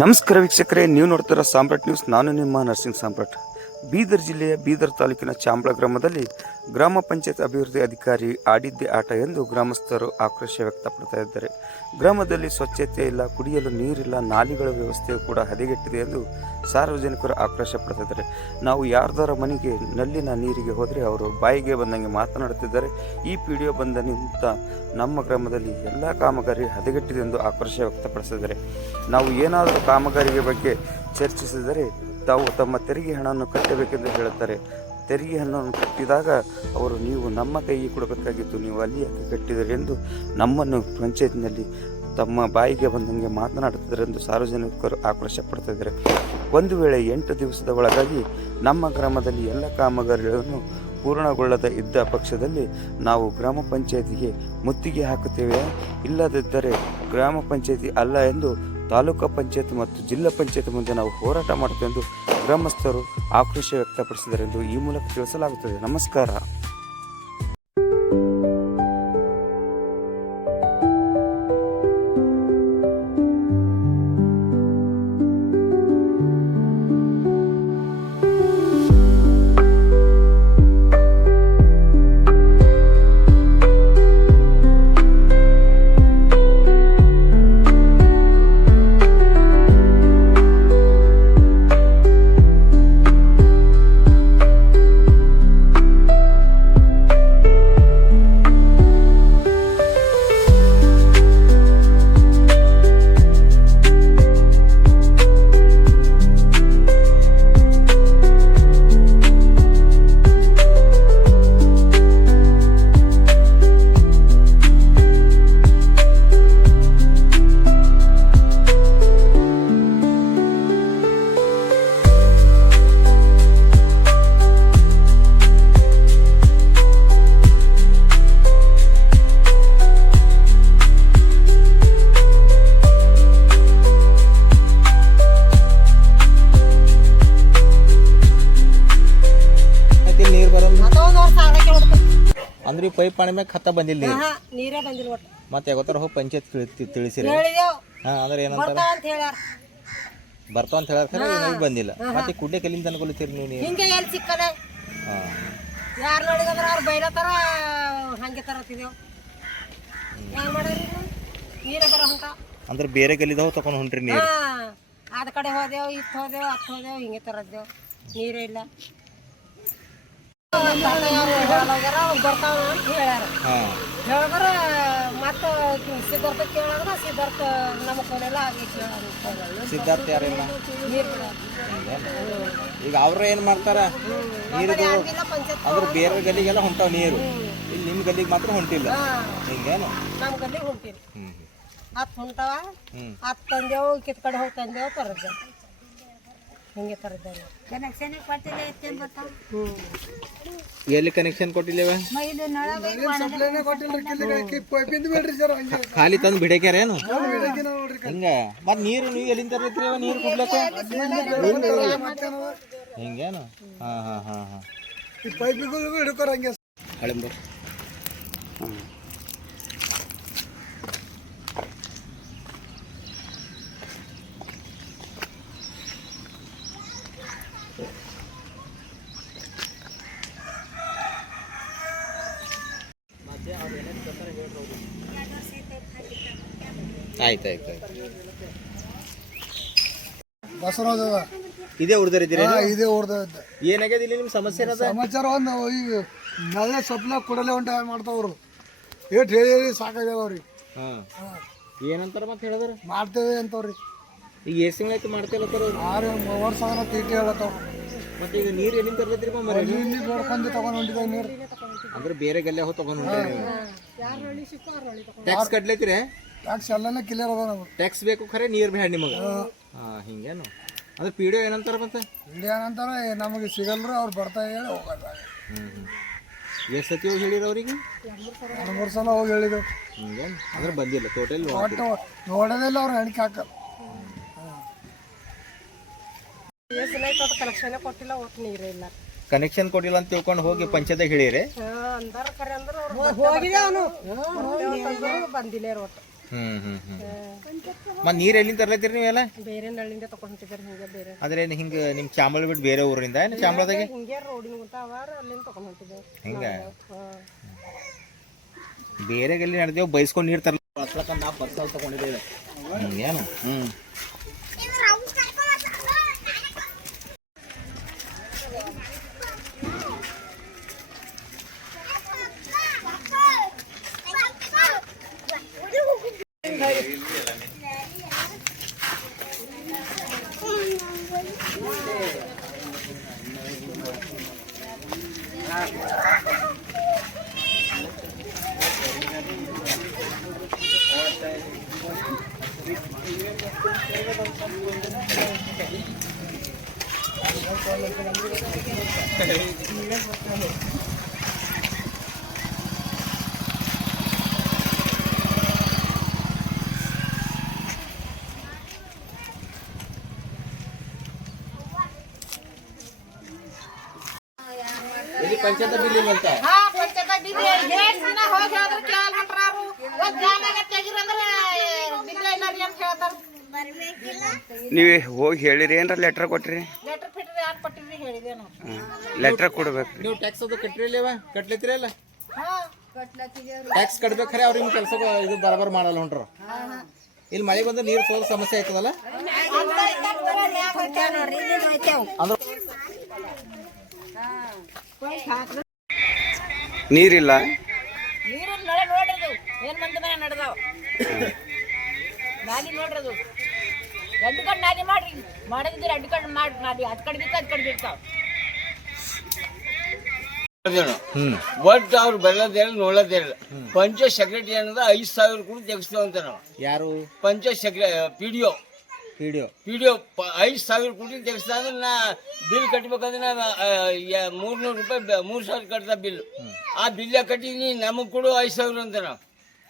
ನಮಸ್ಕಾರ ವೀಕ್ಷಕರೇ, ನೀವು ನೋಡ್ತಿರೋ ಸಾಮ್ರಾಟ್ ನ್ಯೂಸ್. ನಾನು ನಿಮ್ಮ ನರ್ಸಿಂಗ್ ಸಾಮ್ರಾಟ್. ಬೀದರ್ ಜಿಲ್ಲೆಯ ಬೀದರ್ ತಾಲೂಕಿನ ಚಾಂಬಳ ಗ್ರಾಮದಲ್ಲಿ ಗ್ರಾಮ ಪಂಚಾಯತ್ ಅಭಿವೃದ್ಧಿ ಅಧಿಕಾರಿ ಆಡಿದ್ದೇ ಆಟ ಎಂದು ಗ್ರಾಮಸ್ಥರು ಆಕ್ರೋಶ ವ್ಯಕ್ತಪಡ್ತಾ ಇದ್ದಾರೆ. ಗ್ರಾಮದಲ್ಲಿ ಸ್ವಚ್ಛತೆ ಇಲ್ಲ, ಕುಡಿಯಲು ನೀರಿಲ್ಲ, ನಾಲಿಗಳ ವ್ಯವಸ್ಥೆಯು ಕೂಡ ಹದಗೆಟ್ಟಿದೆ ಎಂದು ಸಾರ್ವಜನಿಕರು ಆಕ್ರೋಶ ಪಡ್ತಾ ಇದ್ದಾರೆ. ನಾವು ಯಾರ್ದಾರ ಮನೆಗೆ ನಲ್ಲಿನ ನೀರಿಗೆ ಹೋದರೆ ಅವರು ಬಾಯಿಗೆ ಬಂದಂಗೆ ಮಾತನಾಡುತ್ತಿದ್ದಾರೆ. ಈ ವಿಡಿಯೋ ಬಂದ ನಿಂತ ನಮ್ಮ ಗ್ರಾಮದಲ್ಲಿ ಎಲ್ಲ ಕಾಮಗಾರಿ ಹದಗೆಟ್ಟಿದೆ ಎಂದು ಆಕ್ರೋಶ ವ್ಯಕ್ತಪಡಿಸಿದ್ದಾರೆ. ನಾವು ಏನಾದರೂ ಕಾಮಗಾರಿಗೆ ಬಗ್ಗೆ ಚರ್ಚಿಸಿದರೆ ತಾವು ತಮ್ಮ ತೆರಿಗೆ ಹಣವನ್ನು ಕಟ್ಟಬೇಕೆಂದು ಹೇಳುತ್ತಾರೆ. ತೆರಿಗೆ ಹಣವನ್ನು ಕಟ್ಟಿದಾಗ ಅವರು ನೀವು ನಮ್ಮ ಕೈಗೆ ಕೊಡಬೇಕಾಗಿತ್ತು, ನೀವು ಅಲ್ಲಿ ಯಾಕೆ ಕಟ್ಟಿದರೆ ಎಂದು ನಮ್ಮನ್ನು ಪಂಚಾಯತ್ನಲ್ಲಿ ತಮ್ಮ ಬಾಯಿಗೆ ಬಂದಂಗೆ ಮಾತನಾಡುತ್ತಿದ್ದಾರೆ ಎಂದು ಸಾರ್ವಜನಿಕರು ಆಕ್ರೋಶ ಪಡ್ತಾ ಇದ್ದಾರೆ. ಒಂದು ವೇಳೆ 8 ದಿವಸದ ಒಳಗಾಗಿ ನಮ್ಮ ಗ್ರಾಮದಲ್ಲಿ ಎಲ್ಲ ಕಾಮಗಾರಿಗಳನ್ನು ಪೂರ್ಣಗೊಳ್ಳದ ಇದ್ದ ಪಕ್ಷದಲ್ಲಿ ನಾವು ಗ್ರಾಮ ಪಂಚಾಯತಿಗೆ ಮುತ್ತಿಗೆ ಹಾಕುತ್ತೇವೆ, ಇಲ್ಲದಿದ್ದರೆ ಗ್ರಾಮ ಪಂಚಾಯತಿ ಅಲ್ಲ ಎಂದು ತಾಲೂಕು ಪಂಚಾಯತ್ ಮತ್ತು ಜಿಲ್ಲಾ ಪಂಚಾಯತ್ ಮುಂದೆ ನಾವು ಹೋರಾಟ ಮಾಡುತ್ತೇವೆ ಎಂದು ಗ್ರಾಮಸ್ಥರು ಆಕ್ರೋಶ ವ್ಯಕ್ತಪಡಿಸಿದ್ದಾರೆ ಎಂದು ಈ ಮೂಲಕ ತಿಳಿಸಲಾಗುತ್ತದೆ. ನಮಸ್ಕಾರ. ಅಂದ್ರೆ ಪೈಪ್ ಪಾಣಿ ಮ್ಯಾಗ ಖತ್ತ ಬಂದಿಲ್ಲ ನೀರೇ ಬಂದಿಲ್ಲ ಒಟ್ಟು. ಮತ್ತೆ ಯಾವತ್ತರ ಹೋಗಿ ಪಂಚಾಯತ್ ತಿಳಿಸಿರಿ? ಅಂದ್ರೆ ಏನಂತಾರ ಬರ್ತಾವ ಅಂತ ಹೇಳಾರ, ಬಂದಿಲ್ಲ. ಮತ್ತೆ ಕುಡ್ಡೆ ಕಲ್ಲಿಂದ ಅನ್ಕೊಳ್ತೀರಿ ನೀವು? ಹಿಂಗೆ ಎಲ್ಲಿ ಸಿಕ್ಕದೆ ಯಾರು ನೋಡಿದ್ರೆ ಅವ್ರು ಬೈಲತ್ತಾರ, ಹಂಗೆ ತರತ್ತಿದೇವು. ಏನ್ ಮಾಡಿದ್ರಿ ನೀರೇ ಬರೋ ಅಂತ ಅಂದ್ರೆ ಬೇರೆ ಗಲ್ಲಿದಾವ್ ತಗೊಂಡ್ ಹೊಂಟ್ರಿ ನೀರು? ಅದ ಕಡೆ ಹೋದೆವು, ಇತ್ತು ಹೋದೆವು, ಹತ್ತು ಹೋದೆವು, ಹಿಂಗೆ ತರದ್ದೇವು. ನೀರೇ ಇಲ್ಲ. ಬರ್ತಾವ ಅಂತ ಹೇಳ್ಯಾರ. ಹೇಳಿದ್ರೆ ಮತ್ತೆ ಸಿದ್ಧಾರ್ಥ ಕೇಳಿದ್ರೆ ಸಿದ್ಧಾರ್ಥ ನಮ್ಮ ಕೊನೆಲ್ಲ ಆಗಿ ಸಿದ್ಧಾರ್ಥ ಯಾರಿಲ್ಲ ಈಗ ಅವ್ರ ಏನ್ ಮಾಡ್ತಾರ? ನೀರು ಅಂದ್ರೆ ಬೇರೆ ಗಲ್ಲಿಗೆಲ್ಲ ಹೊಂಟಾವ ನೀರು, ಇಲ್ಲಿ ನಿಮ್ ಗಲ್ಲಿಗೆ ಮಾತ್ರ ಹೊಂಟಿಲ್ಲ. ಹಿಂಗೇನು? ನಮ್ಮ ಗಲ್ಲಿಗೆ ಹೊಂಟಿರಿ. 10 ಹೊಂಟಾವ, 10 ತಂದೆವು, ಕಿತ್ ಕಡೆ ಹೋಗಿ ತಂದೆವು, ತರದ್ದೇವು. ಹಿಂಗೆ ತರದ್ದೇವೆ. ಕನೆಕ್ಷನ್ ಕೊಟ್ಟಿಲ್ಲ. ಎಲ್ಲಿ ಕನೆಕ್ಷನ್ ಕೊಟ್ಟಿಲ್ಲವ? ಖಾಲಿ ತಂದು ಬಿಡಕ್ಯಾರೇನು ಹಿಂಗ? ಮತ್ ನೀರು ನೀವು ಎಲ್ಲಿಂದ ತರ್ತೀರಿ? ನೀರು ಕುಡ್ಲಕ್ಕ ಹಿಂಗೇನು? ಹಾ ಹಾ ಹಾ ಹಾ ಹಳಿಂಬ ಆಯ್ತಾಯ್ತು. ಬಸವರಾಜ ಇದೇ ಉರ್ದರಿದ್ದೀರಿ? ಇದೇ ಊರ್ದ ಏನಾಗ್ಯದ ಇಲ್ಲಿ ನಿಮ್ಮ ಸಮಸ್ಯೆ? ಸಮಾಚಾರ ಒಂದು ಈಗ ನಲ್ಲ ಸಪ್ಲ ಕೊಡಲೆ ಹೊಂಟ ಮಾಡ್ತಾವ್ರು. ಏಟ್ ಹೇಳಿ ಸಾಕಾಗ್ಯಾವ ಅವ್ರಿಗೆ. ಏನಂತಾರ ಮತ್ತೆ ಹೇಳಿದ್ರ? ಮಾಡ್ತೇವೆ ಅಂತವ್ರಿ. ಈಗ ಎಷ್ಟು ತಿಂಗಳಾಯ್ತು ಮಾಡ್ತೇವೆ? 6 ವರ್ಷ ತೀಟಿ ಹೇಳತ್ತಾವ. ಮತ್ತೆ ಈಗ ನೀರು ಎಲ್ಲಿಂದ ತರ್ಲತ್ರಿ? ಇಲ್ಲಿ ಬೇಡ್ಕೊಂಡು ತಗೊಂಡ್ ಹೊಂಟಿದ್ದೇವೆ ನೀರು. ಅಂದ್ರೆ ಬೇರೆ ಗಲ್ಲೆ ಹೋಗಿ ತಗೊಂಡ್ ಹೊಂಟೇವಿ. ಟ್ಯಾಕ್ಸ್ ಕಟ್ಲೈತ್ರಿ? ಟ್ಯಾಕ್ಸ್ ಎಲ್ಲನೇ ಕ್ಲಿಯರ್ ಅದ. ನಮ್ಗೆ ಟ್ಯಾಕ್ಸ್ ಬೇಕು, ಖರೆ ನೀರು ಬೇಡ ನಿಮಗೆ. ಹಿಂಗೇನು? ಅಂದ್ರೆ ಪಿ ಡಿ ಒ ಏನಂತಾರ? ಮತ್ತೆ ಇಲ್ಲಿ ಏನಂತಾರ, ನಮಗೆ ಸಿಗಲ್ರಿ, ಅವ್ರು ಬರ್ತಾ ಹೇಳಿ ಹೋಗೋದ. ಎಷ್ಟು ಸತಿ ಹೋಗಿ ಹೇಳಿರ ಅವ್ರಿಗೆ? 2-3 ಸಲ ಹೋಗಿ ಹೇಳಿದೆವು. ಹಿಂಗೇನು? ಅಂದ್ರೆ ಬಂದಿಲ್ಲ ಟೋಟಲ್ ಒಟ್ಟು ನೋಡೋದಿಲ್ಲ, ಅವ್ರು ಹೆಣಿಕೆ ಹಾಕಲ್ಲ. ಕನೆಕ್ಷನ್ ಕೊಟ್ಟಿಲ್ಲ, ಒಟ್ಟು ನೀರೇ ಇಲ್ಲ. ಕನೆಕ್ಷನ್ ಕೊಟ್ಟಿಲ್ಲ ಅಂತ ತಿಳ್ಕೊಂಡು ಹೋಗಿ ಪಂಚಾಯತ್ಗೆ ಹೇಳಿರಿ? ಅಂದಾರ ಕರೆ ಅಂದ್ರೆ ಹೋಗಿದ್ದೆ ಅವನು ಬಂದಿಲ್ಲ ಒಟ್ಟು. ಮತ್ತು ನೀರು ಎಲ್ಲಿಂದ ತರ್ಲತ್ತೀರಿ ನೀವೆಲ್ಲ? ಬೇರೆ ನಳ್ಳಿಂದ ತಗೊಂಡ್ ಹೊಂಟಿದ್ದಾರೆ ಹಿಂಗೆ ಬೇರೆ ಅಂದ್ರೆ ಹಿಂಗೆ ನಿಮ್ಮ ಚಾಂಬಳ ಬಿಟ್ಟು ಬೇರೆ ಊರಿಂದ ಏನು ಚಾಂಬಳದಾಗೆ ಹಿಂಗೆ ರೋಡಿನ ಗುಂತ ಅವಾರ ಅಲ್ಲಿಂದ ತಗೊಂಡ್ ಹೊಂಟಿದ್ದೇವೆ. ಹಿಂಗೆ ಬೇರೆ ಎಲ್ಲಿ ನಡೆದೇವು ಬೈಸ್ಕೊಂಡು ನೀರು ತರಲ ನಾ ಬರ್ಸಲ್ ತಗೊಂಡಿದ್ದೇವೆ ಏನು ಇಲ್ಲಿ ಪಂಚಾಯತ್ ಬಿಲ್ ಅಂತ ನೀವು ಹೋಗಿ ಹೇಳಿರಿ ಏನ್ರ ಲೆಟ್ರ್ ಕೊಟ್ರಿ? ಲೆಟ್ರ್ ಕೊಡ್ಬೇಕು. ನೀವು ಟ್ಯಾಕ್ಸ್ ಅದು ಕಟ್ಟಿರಲಿವ ಕಟ್ಲತ್ತಿರಲ್ಲ ಟ್ಯಾಕ್ಸ್ ಕಟ್ಬೇಕಾರೆ ಅವ್ರು ನಿಮ್ಮ ಕೆಲಸ ಇದು ಬರಬರ್ ಮಾಡಲ್ಲ ಹೊಂಟ್ರ. ಇಲ್ಲಿ ಮಳೆ ಬಂದ್ರೆ ನೀರು ಸೋದ ಸಮಸ್ಯೆ ಆಯ್ತದಲ್ಲ ನೀರಿಲ್ಲ ಏನ್ ಮಂದಿ ನಡೆದಾವ ನಾಲಿ ನೋಡ್ರದು ಎರಡು ಕಡೆ ನಾಲಿ ಮಾಡ್ರಿ ಮಾಡಿದ್ರೆ ಎರಡು ಕಡೆ ಮಾಡಿ ನಾಲಿ ಅದ್ ಕಡೆ ಬಿತ್ತು ಅದ್ ಕಡೆ ಬಿಡ್ತಾವ ಒಟ್ಟು ಅವ್ರು ಬರೋದಿಲ್ಲ ನೋಡೋದಿಲ್ಲ. ಪಂಚಾಯತ್ ಸೆಕ್ರೆಟರಿ ಅನ್ನೋದು 5,000 ಕೂಡ ತೆಗಿಸ್ತೇವೆ ಅಂತ ನಾವು. ಯಾರು? ಪಂಚಾಯತ್ PDO 5,000 ಕೋಟಿ ತೆಗಿಸ್ತಾರೆ. ನಾ ಬಿಲ್ ಕಟ್ಬೇಕಂದ್ರೆ ನಾ 300 ರೂಪಾಯಿ 3,000 ಕಟ್ದ ಬಿಲ್. ಆ ಬಿಲ್ಲ ಕಟ್ಟಿನಿ ನಮಗ್ ಕೊಡು 5,000 ಅಂತ ನಾವು.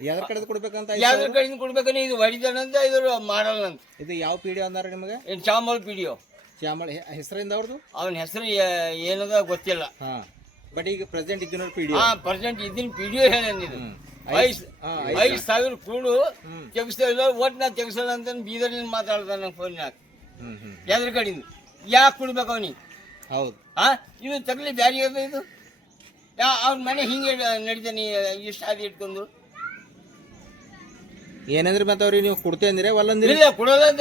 ಯಾವ್ದ್ರ ಕಡೆ ಕೊಡ್ಬೇಕಂತ? ಯಾವ್ದ್ರ ಕಡೆಯಿಂದ ಕೊಡ್ಬೇಕಂದ್ರೆ ಇದು ಹೊಡಿತಾನಂತ ಇದು ಮಾಡಲ್ಲ ಅಂತ. ಇದು ಯಾವ PDO ಅಂದಾರ ನಿಮಗೆ? ಚಾಮಲ್ PDO. ಚಾಮಲ್ ಹೆಸರಿಂದ ಅವ್ರದ್ದು? ಅವನ ಹೆಸರು ಏನದ ಗೊತ್ತಿಲ್ಲ. ಬಟ್ ಈಗ ಪ್ರೆಸೆಂಟ್ ಇದ್ದಿನ PDO. ಪ್ರೆಸೆಂಟ್ ಇದ್ದಿನ PDO ಹೇಳಂದಿದ್ದು 5,000 ಕೂಡು ತೆಗಿಸ್ತಾ ಇಲ್ಲ. ಒಟ್ಟು ನಾ ತೆಗಿಸಲ್ಲ ಅಂತ ಬೀದರ್ನಿಂದ ಮಾತಾಡ್ತಾನೆ ಫೋನ್ಯಾಗ. ಯಾವ್ದ್ರ ಕಡೆಯಿಂದ ಯಾಕೆ ಕೊಡ್ಬೇಕು ಅವನಿಗೆ? ಹೌದು. ಇದು ತಗಲಿ ಬ್ಯಾರಿ ಅದ ಇದು. ಅವ್ನ ಮನೆ ಹಿಂಗೆ ನಡೀತಾನೆ ಇಷ್ಟು ಹಾದಿ ಇಟ್ಕೊಂಡು. ಏನಂದ್ರೆ ಮತ್ತೆ ಅವ್ರಿಗೆ ನೀವು ಕೊಡ್ತೇ ಅಂದಿರ ಒಲ್ಲಂದಿರಿ? ಇಲ್ಲ ಕೊಡೋದಂತ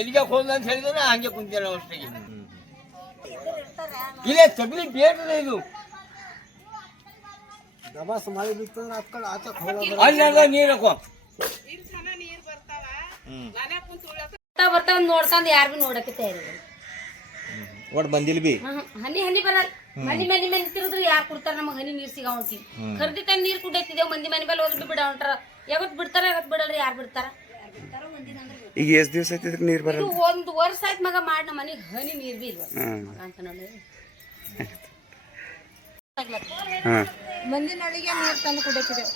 ಎಲ್ಲಿಗೆ ಹೋದ ಅಂತ ಹೇಳಿದ್ರೆ ಹಂಗೆ ಕುಂತೇವೆ ನಾವು ಅಷ್ಟಿಗೆ. ಇಲ್ಲ ತಗಲಿ ಬೇಡ ಇದು. ಅಲ್ಲ ನೀರು ಬರ್ತಾವ ನೋಡ್ಕೊಂಡ್ ಯಾರು ಬಿ ನೋಡಕ್ಕೆ ತಯಾರಿಲ್ಲ. ಒಟ್ಟು ಬಂದಿಲ್ಲ ಬಿ ಹನಿ ಹನಿ ಬರಲ್ಲ. ಮನಿ ತಿರುದ್ರೆ ಯಾರು ಕೊಡ್ತಾರ ನಮಗ್ ಹನಿ ನೀರ್ ಸಿಗ ಹೊಂಟಿ ಖರ್ದಿ ತಂದ್ ನೀರ್ ಕುಡಿಯತ್ತಿದ್ದೇವ್. ಮಂದಿ ಮನೆ ಮೇಲೆ ಹೋಗಿ ಬಿಡ ಹೊಂಟಾರ. ಯಾವತ್ ಬಿಡ್ತಾರ ಯಾವತ್ ಬಿಡಲ್ರಿ. ಯಾರು ಬಿಡ್ತಾರ? ಈಗ ಎಷ್ಟು ದಿವಸ ಆಯ್ತು ನೀರು ಬರಲ್ಲ? 1 ವರ್ಷ ಆಯ್ತು ಮಗ ಮಾಡಿ ನಮ್ಮ ಮನೆಗೆ ಹನಿ ನೀರ್ ಬಿ ಇಲ್ವ ಅಂತ ನೋಡಿ. ಮಂದಿನೊಳಗೆ ನೀರು ತಂದು ಕುಡಿತಿದ್ದೇವೆ.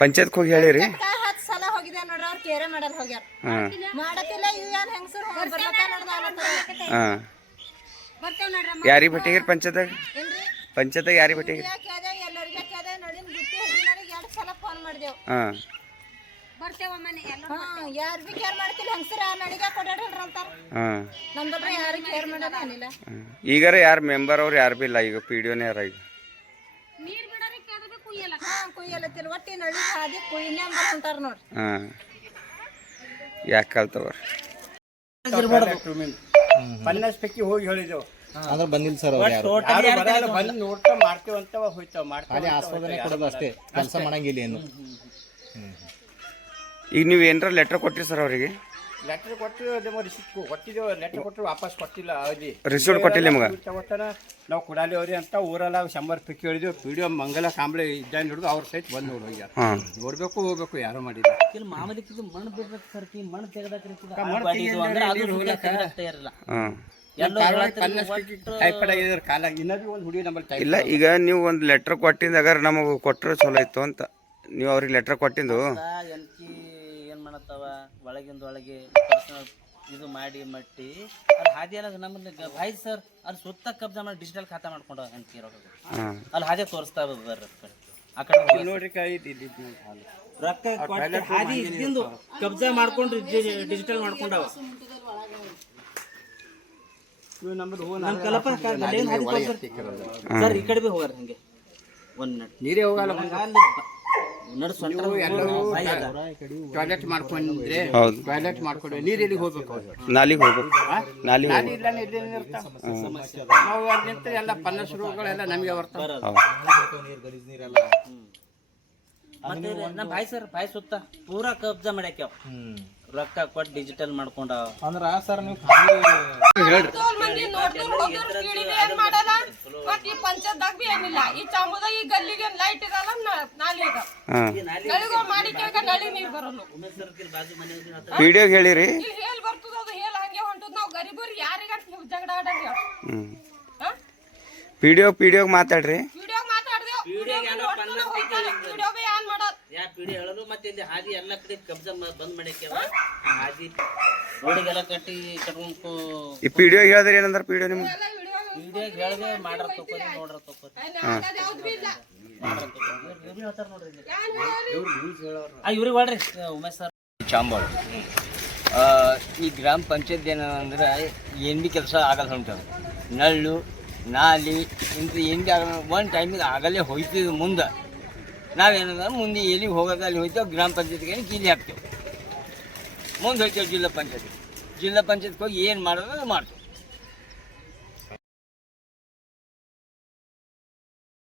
ಪಂಚಾಯತ್ಗೆ ಹೋಗಿ ಹೇಳಿರಿ? 10 ಸಲ ಹೋಗಿದೆ ನೋಡ್ರಿ. ಅವ್ರು ಕೇರೆ ಮಾಡಲ್ ಹೋಗ್ಯಾರ. ಮಾಡತ್ತಿಲ್ಲ. ಇವ್ ಏನ್ ಹೆಂಗಸರು ಯಾರಿಗೆ ಭೇಟಿಯಾಗಿರಿ ಪಂಚಾಯತ್ದಾಗ? ಪಂಚಾಯತ್ದಾಗ ಯಾರಿಗೆ ಭೇಟಿಯಾಗಿರಿ? ಎಲ್ಲರಿಗೆ ಕೇದೆ ನೋಡಿ ಬುತ್ತಿ ಹಿಡಿದವ್ರಿಗೆ 2 ಸಲ ಫೋನ್ ಮಾಡಿದೆವು. ಯಾರು ಬಿ ಕೇರ್ ಮಾಡ್ತಿಲ್ಲ. ಹೆಂಗಸರ ನಡಿಗೆ ಕೊಡಾಡ್ರಿ ಅಂತಾರ. ನಮ್ದಲ್ರಿ ಯಾರು ಕೇರ್ ಮಾಡಲ್ಲ ಏನಿಲ್ಲ. ಈಗಾರ ಯಾರು ಮೆಂಬರ್ ಅವ್ರು ಯಾರು ಬಿ ಇಲ್ಲ. ಈಗ PDOನೇ ಯಾರ ಈಗ ಕುಯ್ಯಲತ್ತಿಲ್ಲ. ಒಟ್ಟಿ ನಡಿ ಹಾದಿ ಕುಯ್ನೇ ಅಂಬರ್ ಅಂತಾರ ನೋಡ್ರಿ. ಯಾಕೆ ಕಲ್ತವ್ರ? 50 ಪೈಕಿ ಹೋಗಿ ಹೇಳಿದೆವು. ಅಂದ್ರೆ ಬಂದಿಲ್ಲ ಸರ್ ಅವ್ರು ಯಾರು? ಬಂದು ನೋಡ್ತಾ ಮಾಡ್ತೇವಂತ ಹೋಯ್ತಾವ. ಖಾಲಿ ಆಸ್ವಾದನೆ ಕೊಡೋದು ಅಷ್ಟೇ, ಕೆಲಸ ಮಾಡಂಗಿಲ್ಲ ಏನು. ಈಗ ನೀವು ಏನಾರ ಲೆಟ್ರ್ ಕೊಟ್ಟಿರಿ ಸರ್ ಅವರಿಗೆ? ಲೆಟರ್ ಕೊಟ್ಟು ರಿಸಿಪ್ಟ್ ಕೊಟ್ಟಿದ್ದೇವೆ. ಲೆಟರ್ ಕೊಟ್ಟರು ವಾಪಸ್ ಕೊಟ್ಟಿಲ್ಲ. ಅವಧಿ ರಿಸಿಪ್ಟ್ ಕೊಟ್ಟಿಲ್ಲ ನಿಮ್ಗೆ? ತಗೋತಾನ ನಾವು ಕೊಡಾಲಿ ಅವ್ರಿ ಅಂತ ಊರೆಲ್ಲ 100 ಪೈಕಿ ಹೇಳಿದೆವು. PDO ಮಂಗಲ ಕಾಂಬ್ಳೆ ಇದ್ದ ಹಿಡಿದು ಅವ್ರ ಸಹಿತ ಬಂದು ನೋಡೋಗ್ಯಾರ. ನೋಡ್ಬೇಕು ಹೋಗ್ಬೇಕು ಯಾರು ಮಾಡಿಲ್ಲ. ಮಾಮೂಲಿ ಮಣ್ಣು ಬಿಡ್ಬೇಕು ಸರ್ತಿ ಮಣ್ಣು ತೆಗೆದಾಕ್ರಿ. ಇಲ್ಲ ಈಗ ನೀವು ಒಂದು ಲೆಟ್ರ್ ಕೊಟ್ಟಿದ್ದಾಗ ನಮಗೆ ಕೊಟ್ಟರೆ ಚಲೋ ಇತ್ತು ಅಂತ. ನೀವು ಅವ್ರಿಗೆ ಲೆಟ್ರ್ ಕೊಟ್ಟಿದ್ದು ಏನ್ ಮಾಡತ್ತವ ಒಳಗಿಂದ ಒಳಗೆ ಪರ್ಸನಲ್ ಇದು ಮಾಡಿ ಮಟ್ಟಿ ಅಲ್ಲಿ ಹಾದಿ ಎಲ್ಲ ನಮ್ಮನ್ನ ಭಾಯ್ ಸರ್ ಅಲ್ಲಿ ಸುತ್ತ ಕಬ್ಜಾ ಮಾಡಿ ಡಿಜಿಟಲ್ ಖಾತಾ ಮಾಡ್ಕೊಂಡು ಅಂತೀರೋ ಅಲ್ಲಿ ಹಾದಿ ತೋರಿಸ್ತಾ ಬರ್ರಿ. ಆ ಕಡೆ ನೋಡ್ರಿ ರೊಕ್ಕ ಕೊಟ್ಟು ಹಾದಿ ಇದ್ದಿಂದು ಕಬ್ಜಾ ಮಾಡ್ಕೊಂಡ್ರಿ ಡಿಜಿಟಲ್ ಮಾಡ್ಕೊಂಡವ ನಮ್ ಕಲಪ ಅಲ್ಲೇನ್ ಹಾದಿ ತೋರ್ಸ್ರಿ. ಸರ್ ಈ ಕಡೆ ಬಿ ಹೋಗಾರ ಹಂಗೆ ಒಂದ್ ಮಿನಿಟ್ ನೀರೇ ಹೋಗಲ್ಲ ನಡ್ಸ್ ಟಾಯ್ಲೆಟ್ ಮಾಡ್ಕೊಂಡ್ರೆ ಹೌದು. ಟಾಯ್ಲೆಟ್ ಮಾಡ್ಕೊಂಡ್ರೆ ನೀರು ಎಲ್ಲಿಗೆ ಹೋಗ್ಬೇಕು ನಾಲಿಗೆ ಹೋಗ್ಬೇಕು ನಾಲಿಗೆ ನಾಲಿ ಇಲ್ಲ ಇಲ್ಲಿ ನಾವು ಅಲ್ಲಿ ನಿಂತ್ರೆ ಎಲ್ಲ ಪನ್ನಸ್ ರೋಗಗಳೆಲ್ಲ ನಮಗೆ ಬರ್ತಾವ. ನೀರು ಗಲೀಜ್ ನೀರೆಲ್ಲ ಮತ್ತೆ ನಮ್ಮ ಭಾಯ್ ಸರ್ ಭಾಯ್ ಸುತ್ತ ಪೂರಾ ಕಬ್ಜಾ ಮಾಡ್ಯಾಕ್ಯಾವ ರೊಕ್ಕ ಕೊಟ್ಟು ಡಿಜಿಟಲ್ ಮಾಡ್ಕೊಂಡ ಅಂದ್ರ ಸರ್ ನೀವು ಖಾಲಿ ಮತ್ ಈ ಪಂಚಾಯತ್ದಾಗ ಬಿ ಏನಿಲ್ಲ ಈ ಚಾಂಬುದ ಈ ಗಲ್ಲಿಗೆ ಲೈಟ್ ಇರಲ್ಲ ನಾಲಿ ನಳಿಗಳು ಮಾಡಿ ಕೇಳ್ಕ ನಳಿ ನೀರ್ ಬರಲ್ಲ ವಿಡಿಯೋಗೆ ಹೇಳಿರಿ. ಇಲ್ಲಿ ಹೇಲ್ ಬರ್ತದ ಅದು ಹೇಲ್ ಹಂಗೆ ಹೊಂಟದ ನಾವ್ ಗರೀಬರು ಯಾರಿಗಂತ ಜಗಳ ಆಡಂಗ ವಿಡಿಯೋಗೆ ಮಾತಾಡ್ರಿ. ವಿಡಿಯೋ ಮಾತಾಡ್ದೇವ್ ವಿಡಿಯೋ ಬಿ ಏನ್ ಮಾಡೋದ್ ಯಾ ಪಿಡಿ ಹೇಳೋದು ಮತ್ತೆ ಇಲ್ಲಿ ಹಾದಿ ಎಲ್ಲ ಕಡೆ ಕಬ್ಜಾ ಬಂದ್ ಮಾಡ್ಯಾಕ್ಯಾವ ಹಾದಿ ರೋಡಿಗೆಲ್ಲ ಕಟ್ಕೊಂಡು ಈ ವಿಡಿಯೋ ಹೇಳಿದ್ರಿ ಏನಂದ್ರ ವಿಡಿಯೋ ನಿಮ್ಗೆ ವಿಡಿಯೋ ಹೇಳ್ದೆ ಮಾಡ್ರ ತಕೋರಿ ನೋಡ್ರ ತಕೋರಿ ಹೇಳ್ತಾರ ನೋಡ್ರಿ ಇವ್ರಿಗೆ ಮಾಡ್ರಿ ಉಮೇಶ್ ಸರ್ ಚಾಂಬಾಳ ಈ ಗ್ರಾಮ ಪಂಚಾಯತ್ ಏನಂದ್ರೆ ಏನು ಭೀ ಕೆಲಸ ಆಗಲ್ಲ ಹೊಂಟದ ನಳ್ಳು ನಾಲಿ ಇಂಥ ಏನು ಭೀ ಆಗಲ್ಲ. ಒಂದು ಟೈಮಿಗೆ ಆಗಲ್ಲೇ ಹೋಯ್ತಿದ್ದು ಮುಂದೆ ನಾವೇನಂದ್ರೆ ಮುಂದೆ ಎಲ್ಲಿಗೆ ಹೋಗೋದು ಅಲ್ಲಿ ಹೋಯ್ತೇವೆ ಗ್ರಾಮ ಪಂಚಾಯತ್ಗೆ ಜಿಲ್ಲೆ ಹಾಕ್ತೇವೆ ಮುಂದೆ ಹೋಗ್ತೇವೆ ಜಿಲ್ಲಾ ಪಂಚಾಯತ್ಗೆ ಹೋಗಿ ಏನು ಮಾಡೋದು ಅದು ಮಾಡ್ತೇವೆ.